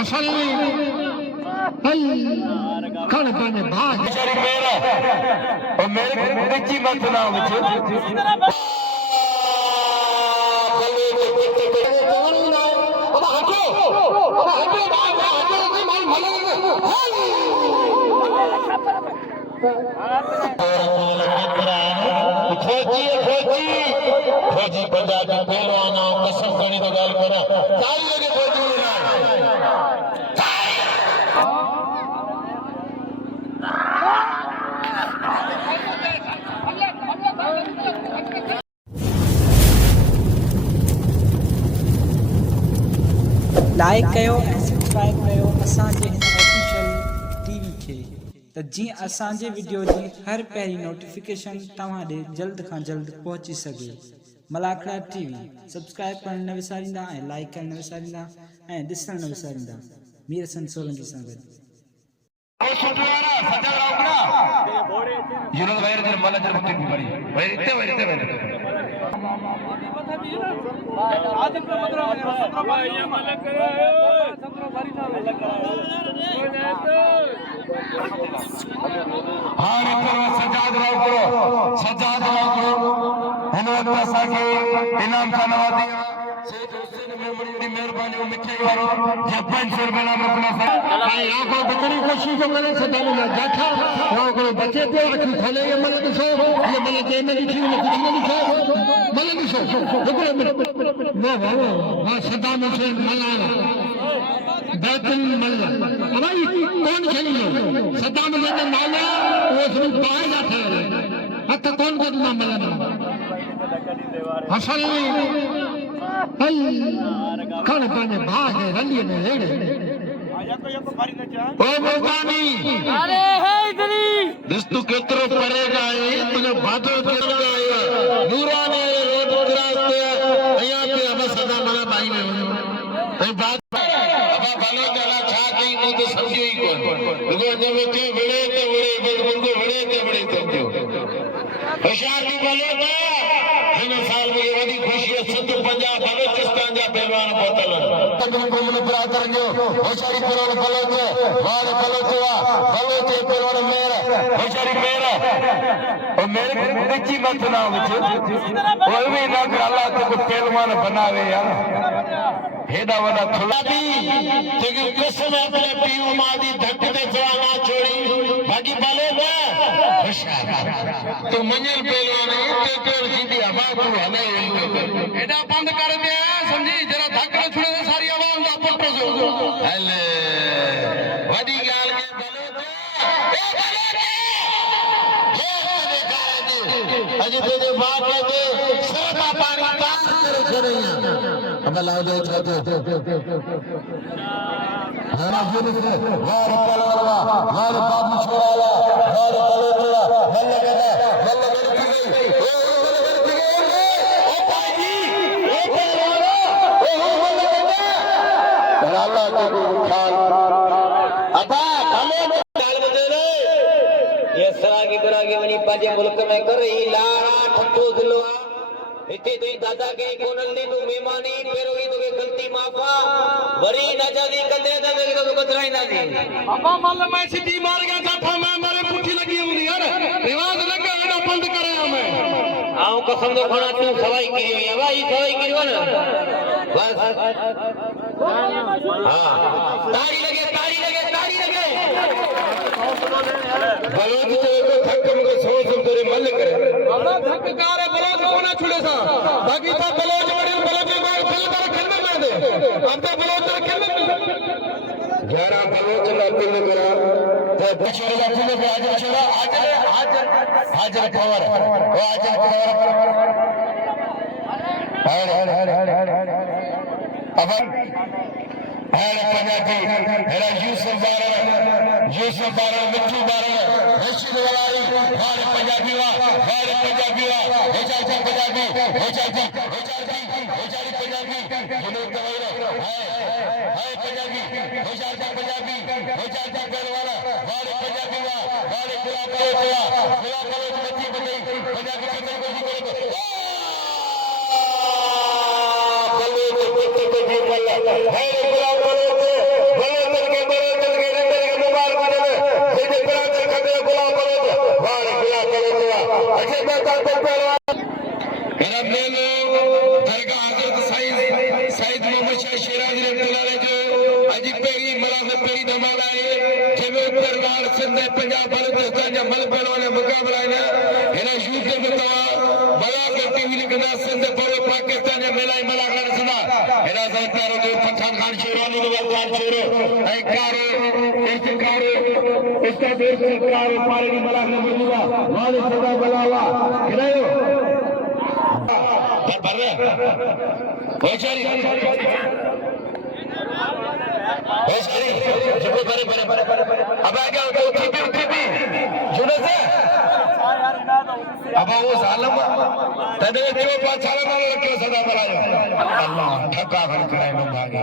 असल कण पाने भाग बेचारी मेरा और मेरे निजी मत ना विच फौजी पंजाबी पहलवान कसम खणी तो गाल करा ताली लगे फौजी लाइक कयो ऐं सब्सक्राइब कयो असांजे हिन ऑफिशियल टीवी खे त जीअं असांजे वीडियो जी हर पहिरीं नोटिफिकेशन तव्हां ॾे जल्द खां जल्द पहुची सघे। मलाखड़ा टीवी सब्सक्राइब करणु न विसारींदा ऐं लाइक करणु न विसारींदा ऐं ॾिसणु न विसारींदा। मीर हसन सोलंकी सां गॾु सजाद हिन वक्त असांखे इनाम सां नवाज़ी मेहरबानी मिठे वारो जे 500 रुपया ना मोकला सा या को बकरी कोशिश तो करे सदा में जाठा या को बचे पे अखी खोले ये मन दिसो ये मन के में दिखी ने कुछ नहीं दिसो मन दिसो देखो मैं वाह सदा में से मलाना बैतुल मल भाई कौन चली लो सदा में के नाला वो सब बाहर जाता है हत कौन को नाम मलाना असल कण पाने भाग रंडी में लेड़े ओ मुल्तानी अरे हे इधरी दोस्तू केतरो परेगा है तुने बातो केतरो आया नूरानी रोड क्रॉस पे अया पे अब सदा मला भाई में ए बात अब भलो जला छा कई नो तो समझो ही कोन रुको जब के बड़े ते बड़े बंदो बड़े ते बड़े समझो होशियार भी भलो था हिन साल में ये वडी खुशी है सिंध पंजाब बलोचिस्तान जा पहलवान बोतल तकन को मन बरातर जो होशियारी पहलवान बलोच वार बलोचवा बलोच पहलवान मेरा होशियारी मेरा और मेरे निजी मत ना विच और भी ना अल्लाह तो पहलवान बनावे यार हेदा वडा खुला भी जेके कसम अपने पीऊ मादी धक ते जवाना छोड़ी बाकी बलोगा होशियार तो मंजल पहलवान ते कर सीधी हवा को हमें एडा बंद कर दे समझी जरा धक न छुड़े सारी आवाज दा पट्टो जो हले वडी गाल के बलोच ए बलोच अजी तेरे बाप के सोता पानी पार करे छड़ैया अब लाओ दे छाते हां ये वार पलवा वार बाबू छोड़ा वार पलवा हल्ला कदा मुल्क में कर रही लारा ठट्टू दिलवा इथे तो दादा के कोनल दी तू मेहमानी पेरोगी तो के गलती माफा वरी न जादी कदे दा मेरे को बदराई ना दी अबा मल मैं सीधी मार गया जाठा मैं मारे पुठी लगी हुई यार रिवाज लगा एडा बंद करे मैं आओ कसम दो खाना तू सवाई की हुई है भाई सवाई की हो ना बस हां ताली लगे बलोच तो को थक मुझे सोच तेरे मन करे अल्लाह धक्कार बलोच को ना छुड़े सा बाकी तो बलोच बड़ी बलोच को फिल कर खेलने में दे अब तो बलोच खेलने में 11 बलोच ना पिल करा तो बिछोड़े का पिल पे आज छोड़ा हाजिर खबर वो हाजिर खबर अब हेरे पंजाबी हेरा यूसुफ बारा मिठू बारा रशीद वाली वारे पंजाबी वा हो जाती पंजाबी जुनूद तवैरो हाय पंजाबी हो जाती पंजाबी वाला वारे पंजाबी वा वारे गुलाब बच्ची पंजाबी खतर को जी करे पेरी धमाल आहे जंहिंमें उत्तरवार सिंध पंजाब बलोचिस्तान जा मल पहलवान मुक़ाबला आहिनि हिन शूट में तव्हां बलाक टीवी लिखंदा सिंध पूरो पाकिस्तान जा मेलाई मला करे सदा हिन सरकार जो पठान खान शेरवानी खान शेरो ऐं कारो इस्तिकारो इसका देश सरकार पारे की मला ने मिलूगा वाले सदा बलावा हिनायो पर बेचारी चुप करे अब आ गया तो उठी जुने से अब वो सालम तदे क्यों पाछाला मारो क्यों सदा बलायो अल्लाह ठका खन कराए नो भागे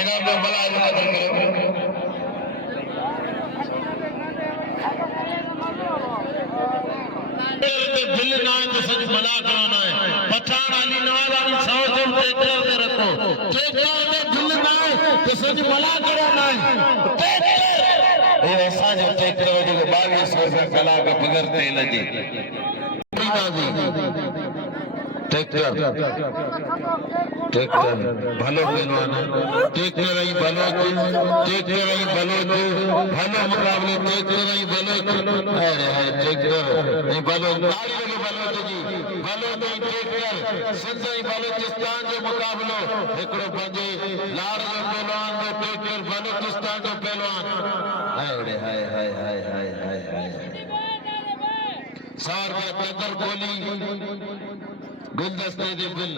इनाम में बलायो कदर करो दिल ना तो सच बला कराना है पठान अली नवाज अली 100 ट्रैक्टर दे रखो ट्रैक्टर में दिल ना तो सच बला कराना है ये ऐसा जो ट्रैक्टर जो 2200 रुपए कला का बगैर तेल जी ट्रैक्टर भलो पहलवान ट्रैक्टर ही भलो भलो मुकाबले ट्रैक्टर ही भलो अरे ट्रैक्टर नहीं भलो जी भलो नहीं ट्रैक्टर सिंध ही बलोचिस्तान जो मुकाबलो हिकड़ो पंजे लाड़ जो पहलवान जो ट्रैक्टर बलोचिस्तान जो पहलवान हाय हाय हाय हाय हाय हाय हाय 100 रुपया कदर गोली गुलदस्ते दे गुल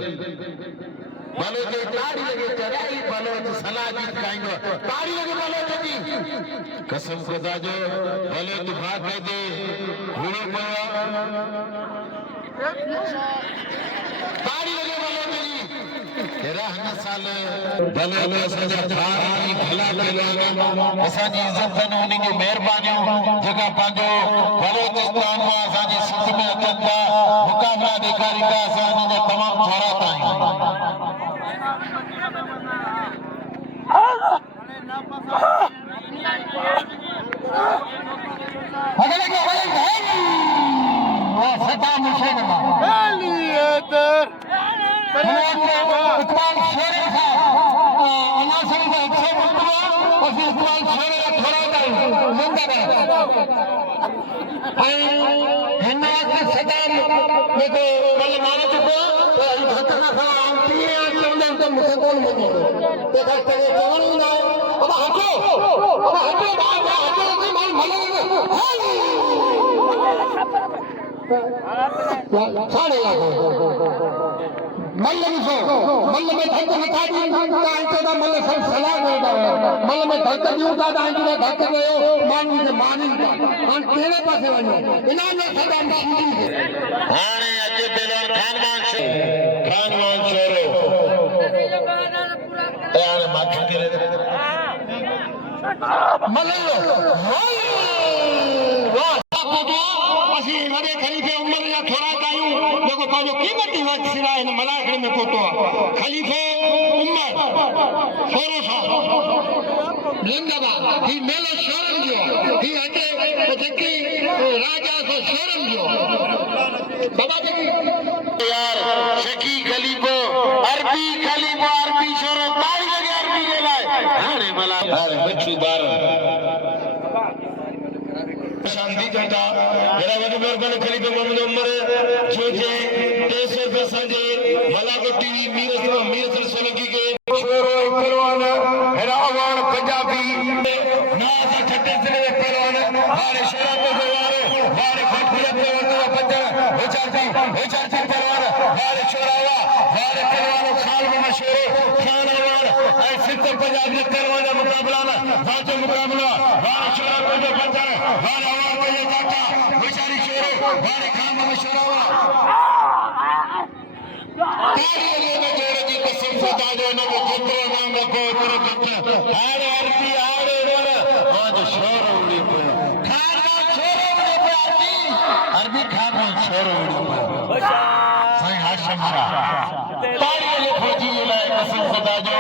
बलोच ताड़ी लगे चढ़ाई बलोच सलाजीत खाएंगे ताड़ी लगे बलोच जी कसम खुदा जो बलोच भाग दे हुए पया ताड़ी लगे बलोच जी तेरा हन साल बलोच सजा थारी भला पहलवान असांजी इज्जत न उन्हीं जो मेहरबानियों जगह पांजो बलोचिस्तान में असांजी सिंध में अचन था मुकाबला ॾेखारी था असांजी जा तमाम थोरा ताईं सदा मुझे इकबाल शेर था अनासरी का 100 मुकदमा और फिर इकबाल शेर का थोड़ा टाइम जिंदाबाद हिन वक्त सदा देखो कल मानो चुको तो खतरा था आंटी चंदन तो मुझे कौन मिले देखा तेरे कौन ना अब हटो बाहर हटो से माल भले साढ़े लाख मल्ल में धक नथा दी आंटे दा मल्ल सब सलाह देदा मल्ल में धक दियो दा आंटे दा धक गयो मानी के मानी हां केड़े पासे वणो इनाम में सदा मशीदी हाने अजे पहलवान खानवान छोरो यार माखी करे मल्ल वाह असी वडे खलीफे उमर या थोड़ा कायूं जेको पाजो कीमती वक्त सिरा इन मलाखड़े में पहुतो खलीफे उमर थोरो सा जिंदाबाद ही मेलो शोरम जो ही अटे जेकी राजा सो शोरम जो बाबा जी यार शकी खलीफो अरबी शोरो ताई लगे अरबी ले लाए हाने मला हाने बच्चू बार शांति करता जरा वॾी महिरबानी खलीफ़े मोहम्मद उमर जो जे 300 पैसा जे मलाको टीवी मीर सोलंकी के छोरो पहलवान हैरावान पंजाबी नाज़ ठट्टे जिले के पहलवान हारे शेरा को वारे हारे खटखड़े पहलवान पंजा होचार पहलवान हारे छोरावा हारे पहलवान खाल में मशहूर खानवान ऐ सिद्ध पंजाब के पहलवान मुकाबला ना बाजो मुकाबला हारे छोरा को जो पंजा हारे बेचारी शेरो बारे खान में शोरावा ताड़ी में जोर की कसम खुदा जो न वो जितरो नाम को उतरो कितना हारे आरती आड़े वर आज शोर उड़ी पयो खान शोर उड़ी पयो अरबी खान शोर उड़ी पयो साईं हाशिम शाह ताड़ी में फौजी लाए कसम खुदा जो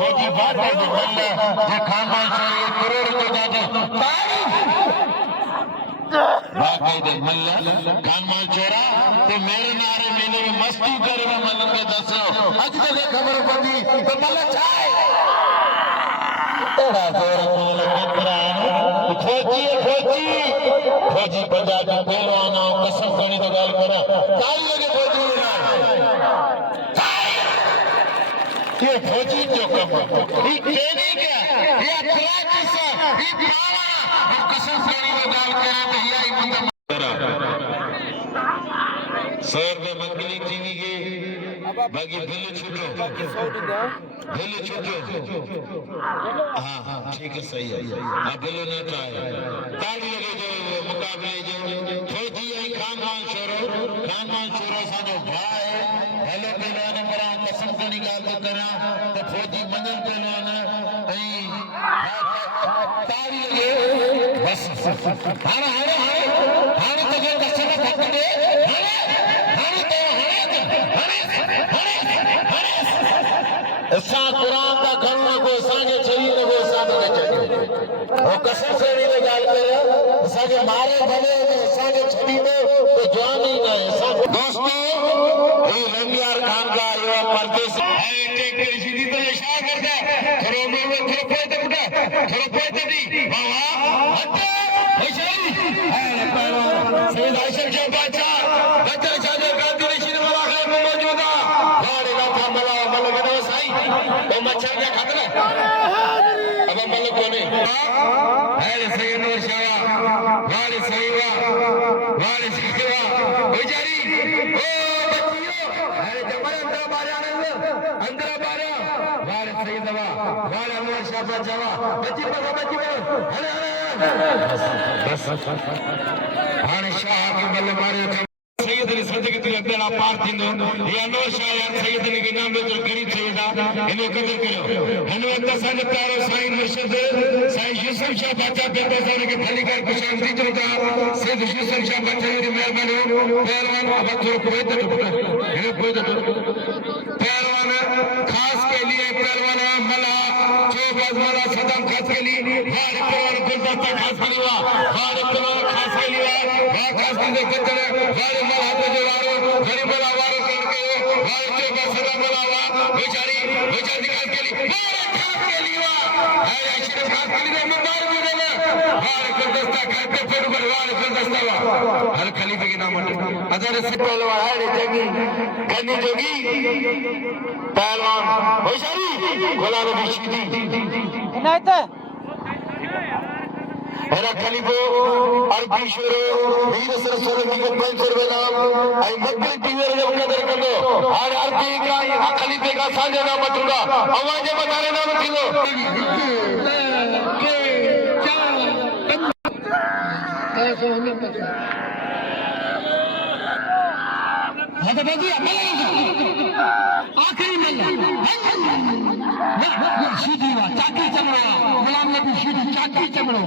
फौजी बात है जो बल्ला जे खान शोर करोड़ को जाजो ताड़ी बाकायदे मल्ल खानमाल चोरा तो मेरे नारे मेले में मस्ती करे में मल्ल के दसो अज तक खबर पड़ी तो मल्ल चाहे तेरा जोर माल केतरा खोजी पंजाबी पहलवान कसम खणी तो गाल करा ताली लगे खोजी ये खोजी जो कम ये कहने क्या ये अखलाक किसा ये पावा कसम खणी तो गाल करा तो ये सर में मंगली थी गई बाकी दिल छूटो हाँ ठीक है सही है आप दिल ना चाहे ताली लगे जो मुकाबले जो फौजी है खानमान शोरो सानो भाई हेलो पहलवान करा कसम से निकाल तो करा तो फौजी मंजन पहलवान ताली लगे बस हारे तो जो कसम पकड़े ऐसा कुरान का घणो को असांखे छही लॻो सामने चढ़े वो कसम से नहीं गाल करे असांखे मारे भले असांखे छड़ी में तो जान ही ना है दोस्तों ये रंगियार खान का युवा परदेश है टेक करी सीधी तो इशारा करता थोड़ो में थोड़ो पोते पुटा थोड़ो पोते दी वाह हट होशारी है पहलो सैयद आशिक जो बादशाह बच्चा शादी गांधी नशीन वाला है मौजूदा वारे ना था मला तो मच्छर क्या खाता ना अब हम लोग कोने अरे सैयद नूर शाह वाले सैयदा वाले शिकवा बेचारी ओ बच्चियों अरे जमाने अंदर बारे वाले सैयदवा वाले नूर शाह बच्चा बच्ची अरे बस हाने शाह के बल्ले मारे सैयद अली सदके ते बेड़ा पार थिंदो या नो शायर सैयद अली के नाम में जो गरीब सैयदा इने कदर करो हनो असांजे प्यारो साईं मुर्शिद साईं यूसुफ शाह बादशाह बेटा साईं के फलीकार खुशामदी जोदा सैयद यूसुफ शाह बादशाह की मेहरबानी पहलवान अब थोड़ा कोई तो पहलवान खास के लिए पहलवान मला चौबाज मला सदम खास के लिए हर पहलवान गुलदस्ता खास के लिए हर पहलवान खास के लिए खास के कतरे हर हाथ जोड़ो गरीब वारो करके वार के सदा बुलावा बेचारी खास के लिए खास के लिए है अशरफ खास के लिए मुबारक भी देना वार गुलदस्ता करके फिर वार गुलदस्ता हर खलीफे के नाम अजर से पहलवान है जगी कनी जोगी पहलवान बेचारी गुलाम नबी शीदी इनायत मेरा खलीफो अरबी शुरू वीर सरसों की पंचर नाम आई मक्कली टीवी जब कदर करो हर अरबी का खलीफे का साझा नाम बटूंगा आवाज बताने नाम थीलो आखिरी सीधी चाकी चमड़ो गुलाम नबी सीधी चाकी चमड़ो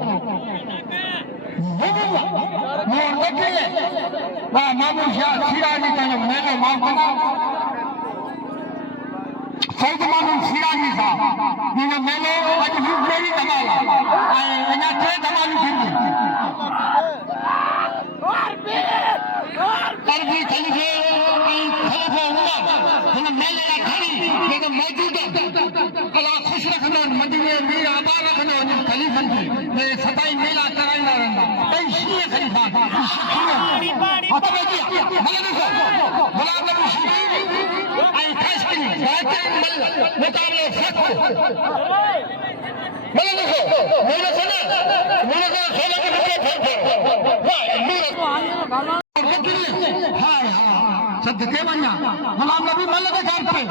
मामू शाह सिराजी का मेलो मामू सैयद मामू सिराजी साहब ये मेलो आज मेरी धमाल अञा टे धमाल थींदी अरबी खलीफे खलीफो उमर हुन मेले ला खड़ी जेको मौजूद अल्लाह खुश रखंदो मदीने में आबाद रखंदो खलीफन जी ने 27 मेला कराईंदा रहंदा ऐं शीअ खलीफा हतबजी मले देखो गुलाम नबी शीरी ऐं ख़ास करी बेहतरीन मुकाबले फतह मले देखो मेरे से ना मेरे को खेल के मुझे हाय सदके वञा गुलाम नबी मल के घर पे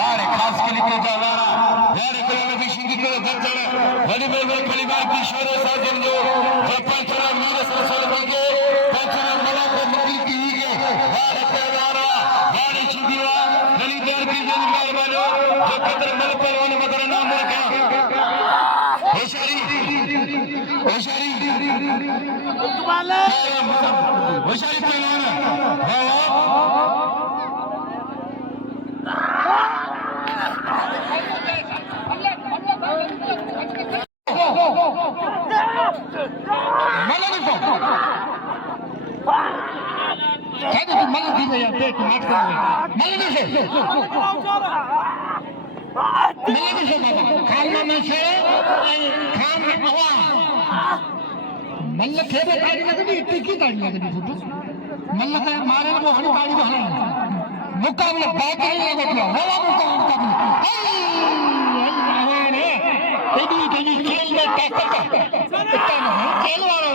यार खास के लिए जाना यार गुलाम नबी शिंदी को दर्जन बड़ी बड़ी परिवार की शोर साजन जो जापान चला मीर सरसल के पंचना मला को मुक्ति की है यार प्यारा यार शिंदीवा गलीदार की जनमाल वालो जो कदर मल पहलवान मदर नाम रखा होशारी पहलवान खाते तू मला दिलं या ते नाट कर मला दिसो बाबा खाना में से खान हवा मल्ल खेबे गाड़ी लगदी टिकी गाड़ी लगदी फुटू मल्ल का मारे वो हनी गाड़ी बहना मुकाबला बात नहीं लगत हवा मुकाबला अरे एडी तेजी खेल में टक्कर खेल वाला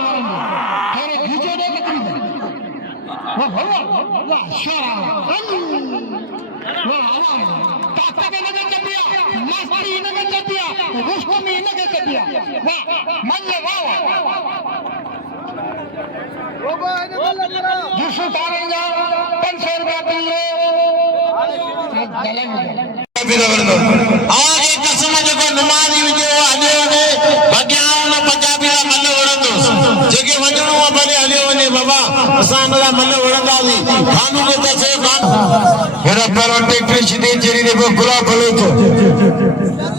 तेरे घिचे दे तकरीबन वाह शरा ताकत लगे चपिया मस्ती लगे चपिया उसको में लगे चपिया वाह मल्ल वाह जिसको तारेगा 500 रुपया दिए आज कसम जेको नमाज़ी विजो हलियो वञे भॻियां उन पंजाबी दा मल वणंदो जेके वञणो आहे भले हलियो वञे बाबा असां उन दा मल वणंदासीं कानून जो तसे हेरा पर टेक्टर सिधी चेरी दे वो गुला बलोच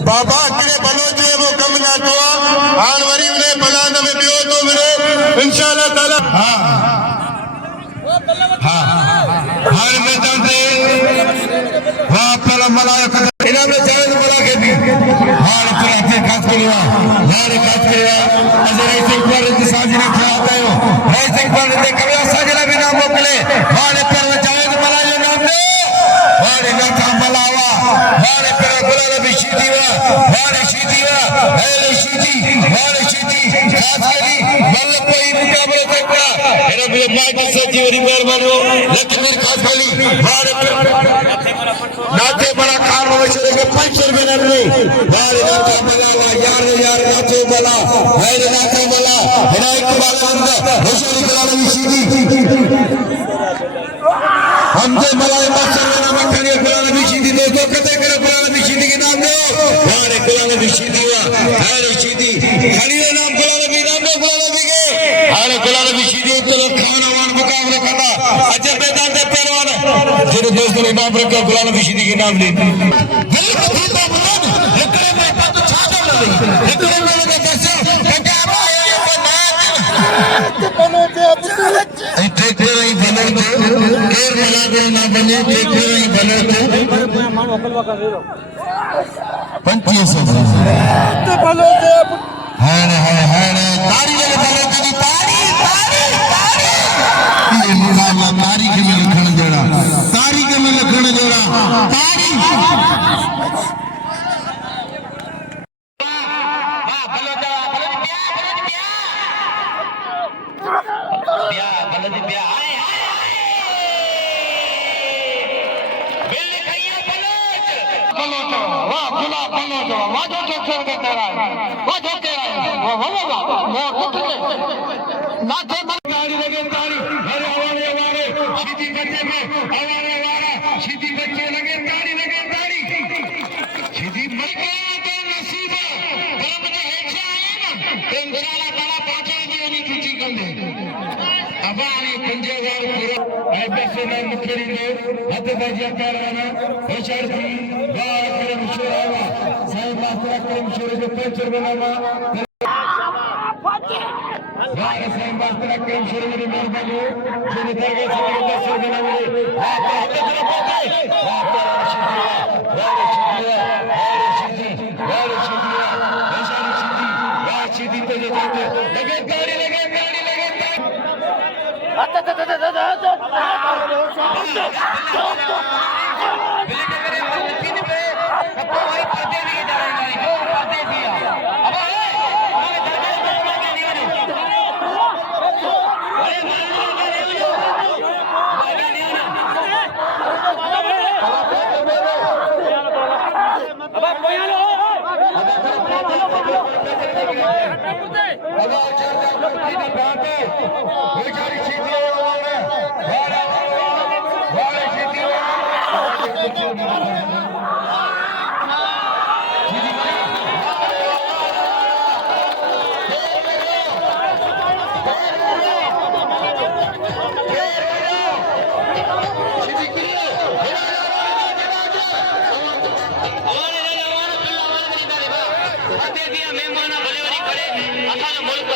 बाबा करे बलोच ने वो कम ना तो हां वरी ने बलान में बियो तो मिले इंशाअल्लाह ताला हां हर मैदान से वहां पर मलायक इना में जान बोला के भी हां पर अपने खास के लिए यार खास के लिए अजय सिंह पर इंतजाम ने किया होता है है सिंह पर दे कविया साजला भी नाम मोकले हां पर जान बोला जो नाम दे हां ना था मलावा हां पर गुलाल भी शीदीवा हां शीदीवा है शीदी खास करी मल कोई मुकाबले करता मेरा भी माइक सच्ची मेरी मेहरबानी लेकिन खास करी नाते बड़ा कार वशरे के 500 रुपए न मिले वाले नाते मलावा यार नाते मला है नाते मला हेना एक बार अंदर होशरी गुलाल भी शीदी हमसे मला मास्टर ने नाम करे गुलाल भी शीदी दो कते करे गुलाल भी शीदी के नाम दो यार गुलाल भी शीदी हुआ है शीदी खाली नाम गुलाल भी नाम दो गुलाल भी के हां गुलाल भी शीदी तो खानवान मुकाबला करता अजब मैदान दे पहलवान जेरे दोस्तों ने नाम रखा गुलाल भी शीदी के नाम ले दिल को था लकड़े में तो छाता लगे लकड़े में लगे कैसे पंजाब आया को नाच बनो जे अब ठेके रही बने तो केर मला दे ना बने ठेके रही बने तो मानो अकलवा कर रे 2500 तो बनो जे है तारी लगे बने की तारी ये निराला तारी के में लिखण देड़ा तारी के में लिखण देड़ा तारी मेहमान भले वरी करे असां मुल्क